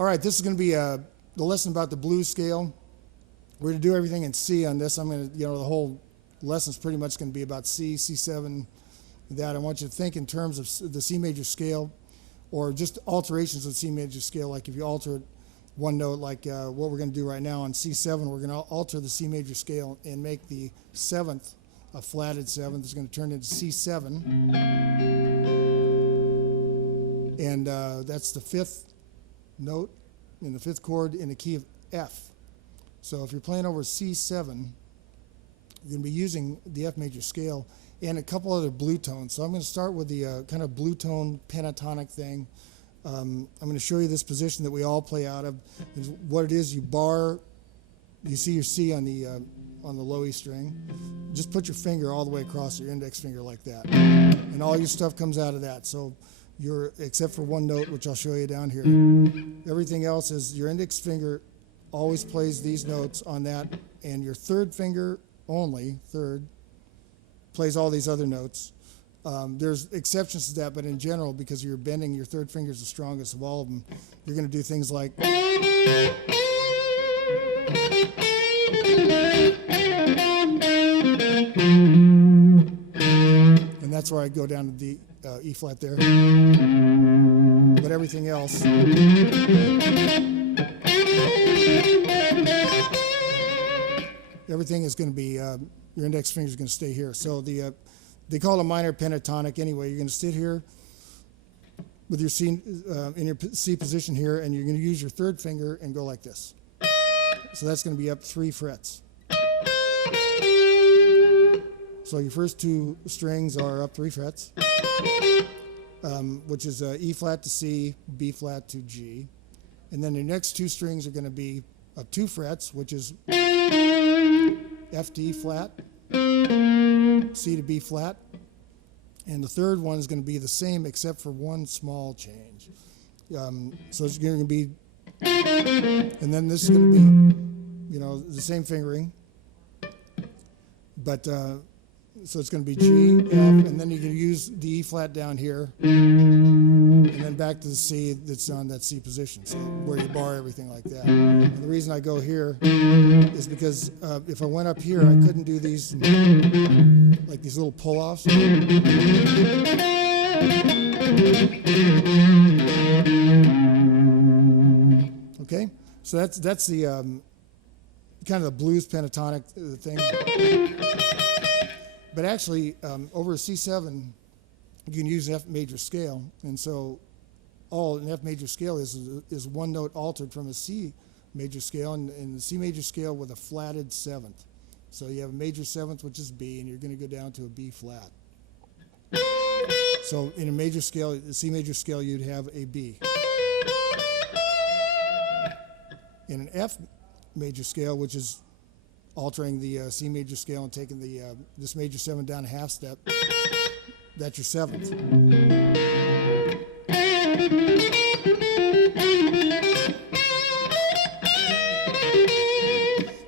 All right, this is going to be the lesson about the blues scale. We're going to do everything in C on this. I'm going to, the whole lesson's pretty much going to be about C, C7, that. I want you to think in terms of the C major scale, or just alterations of the C major scale. Like if you alter it one note, like what we're going to do right now on C7, we're going to alter the C major scale and make the seventh a flatted seventh. It's going to turn into C7, and that's the fifth note in the fifth chord in the key of F. So if you're playing over C7, you're going to be using the F major scale and a couple other blue tones. So I'm going to start with the kind of blue tone pentatonic thing. I'm going to show you this position that we all play out of. What it is, you bar, you see your C on the low E string. Just put your finger all the way across your index finger like that, and all your stuff comes out of that. So except for one note, which I'll show you down here. Everything else is your index finger always plays these notes on that, and your third finger only, third, plays all these other notes. There's exceptions to that, but in general, because you're bending, your third finger is the strongest of all of them. You're going to do things like, and that's where I go down to the E flat there. But everything else, everything is going to be, your index finger is going to stay here. So they call it a minor pentatonic anyway. You're going to sit here with your C, in your C position here, and you're going to use your third finger and go like this. So that's going to be up 3 frets. So your first two strings are up 3 frets, which is E flat to C, B flat to G. And then the next two strings are going to be up 2 frets, which is F to E flat, C to B flat. And the third one is going to be the same except for one small change. So it's going to be, and then this is going to be, the same fingering, but so it's going to be G, F, and then you can use the E flat down here, and then back to the C that's on that C position, so where you bar everything like that. And the reason I go here is because if I went up here, I couldn't do these, like these little pull-offs. Okay, so that's the kind of the blues pentatonic thing. But actually, over a C7, you can use an F major scale, and so all an F major scale is one note altered from a C major scale, and the C major scale with a flatted seventh. So you have a major seventh, which is B, and you're going to go down to a B flat. So in a major scale, the C major scale, you'd have a B. In an F major scale, which is altering the C major scale and taking this major 7 down a half step, that's your seventh.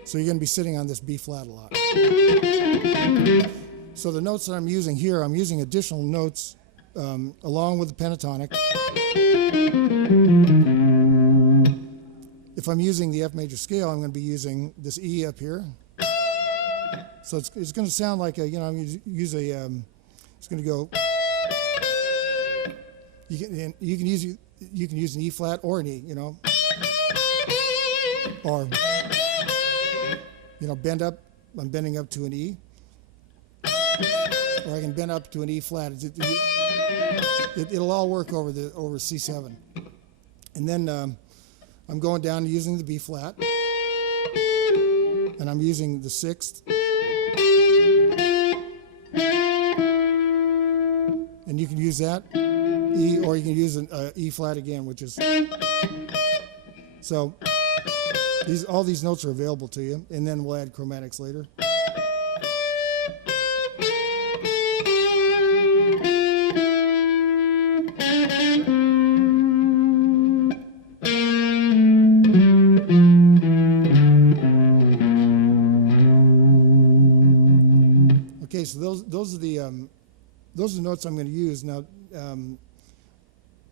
So you're going to be sitting on this B flat a lot. So the notes that I'm using here, I'm using additional notes along with the pentatonic. If I'm using the F major scale, I'm going to be using this E up here. So it's going to sound like I'm going to use it's going to go. You can use an E flat or an E, or bend up. I'm bending up to an E, or I can bend up to an E flat. It'll all work over C7, and then I'm going down using the B flat, and I'm using the sixth, and you can use that E, or you can use an E flat again, which is so. All these notes are available to you, and then we'll add chromatics later. Okay, so those are the notes I'm going to use now. I'm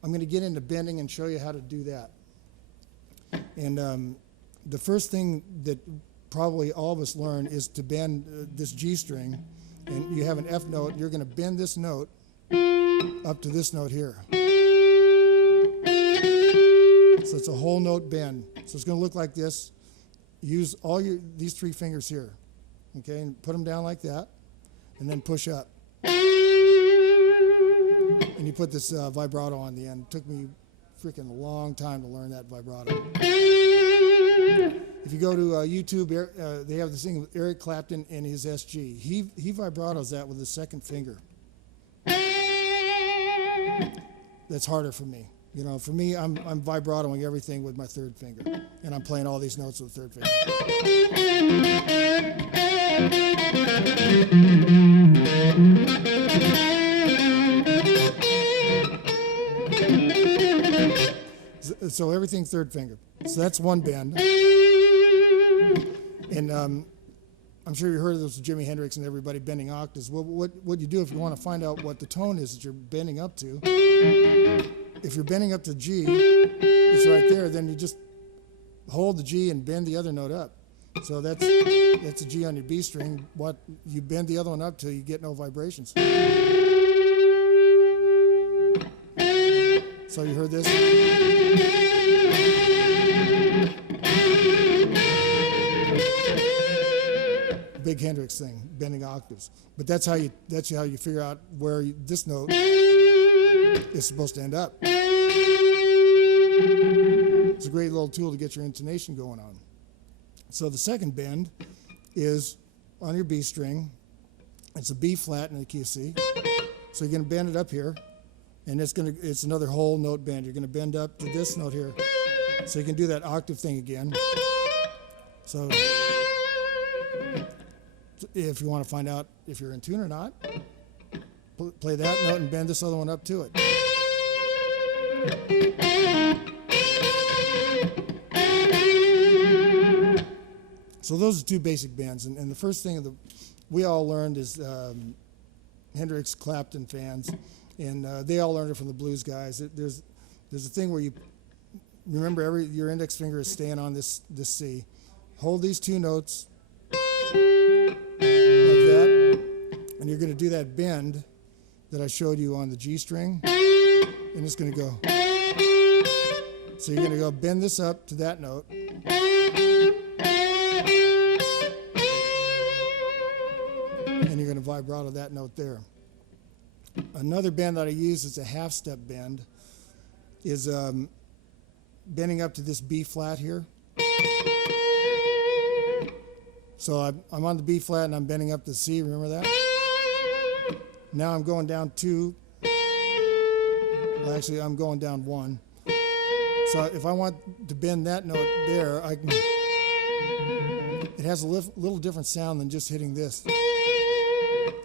going to get into bending and show you how to do that. And the first thing that probably all of us learn is to bend this G string, and you have an F note, you're going to bend this note up to this note here. So it's a whole note bend. So it's going to look like this. Use all these 3 fingers here, okay, and put them down like that, and then push up. And you put this vibrato on the end. It took me freaking a long time to learn that vibrato. If you go to YouTube, they have this thing with Eric Clapton and his SG. He vibratos that with his second finger. That's harder for me. You know, for me, I'm vibratoing everything with my third finger, and I'm playing all these notes with the third finger. So everything third finger. So that's one bend. And I'm sure you heard of this with Jimi Hendrix and everybody bending octaves. Well, what you do if you want to find out what the tone is that you're bending up to, if you're bending up to G, it's right there, then you just hold the G and bend the other note up. So that's a G on your B string. What you bend the other one up till you get no vibrations. So you heard this? Big Hendrix thing, bending octaves. But that's how you figure out where this note is supposed to end up. It's a great little tool to get your intonation going on. So the second bend is on your B string. It's a B flat in the key of C. So you're going to bend it up here, and it's another whole note bend. You're going to bend up to this note here. So you can do that octave thing again. So if you want to find out if you're in tune or not, play that note and bend this other one up to it. So those are 2 basic bends, and the first thing we all learned is Hendrix, Clapton fans, and they all learned it from the blues guys. There's a thing where you remember your index finger is staying on this C. Hold these 2 notes like that, and you're going to do that bend that I showed you on the G string, and it's going to go. So you're going to go bend this up to that note. And you're going to vibrato that note there. Another bend that I use is a half-step bend, is bending up to this B flat here. So I'm on the B flat and I'm bending up to C, remember that? Now I'm going down 2. Well, actually, I'm going down 1. So if I want to bend that note there, I can. It has a little different sound than just hitting this.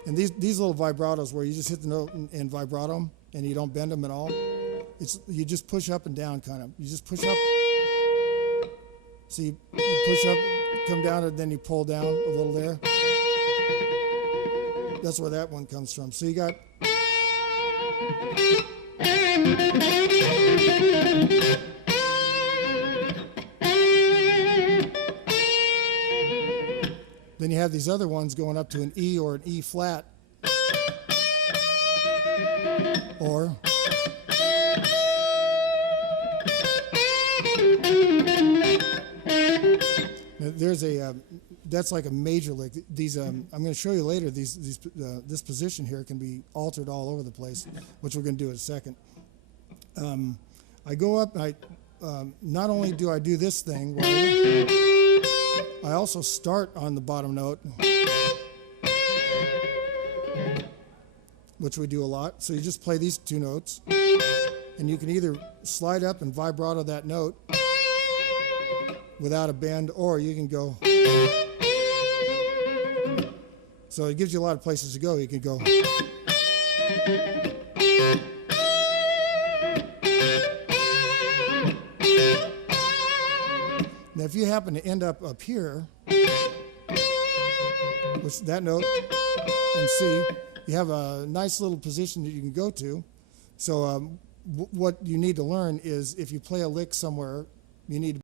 And these little vibratos where you just hit the note and vibrato them and you don't bend them at all, you just push up and down kind of. You just push up. So you push up, come down, and then you pull down a little there. That's where that one comes from. So you got. Then you have these other ones going up to an E or an E flat. Or there's that's like a major lick. These I'm going to show you later. This position here can be altered all over the place, which we're going to do in a second. I go up. Not only do I do this thing, I also start on the bottom note, which we do a lot. So you just play these 2 notes, and you can either slide up and vibrato that note without a bend, or you can go. So it gives you a lot of places to go. You can go. Now, if you happen to end up here, with that note and C, you have a nice little position that you can go to. So what you need to learn is if you play a lick somewhere, you need to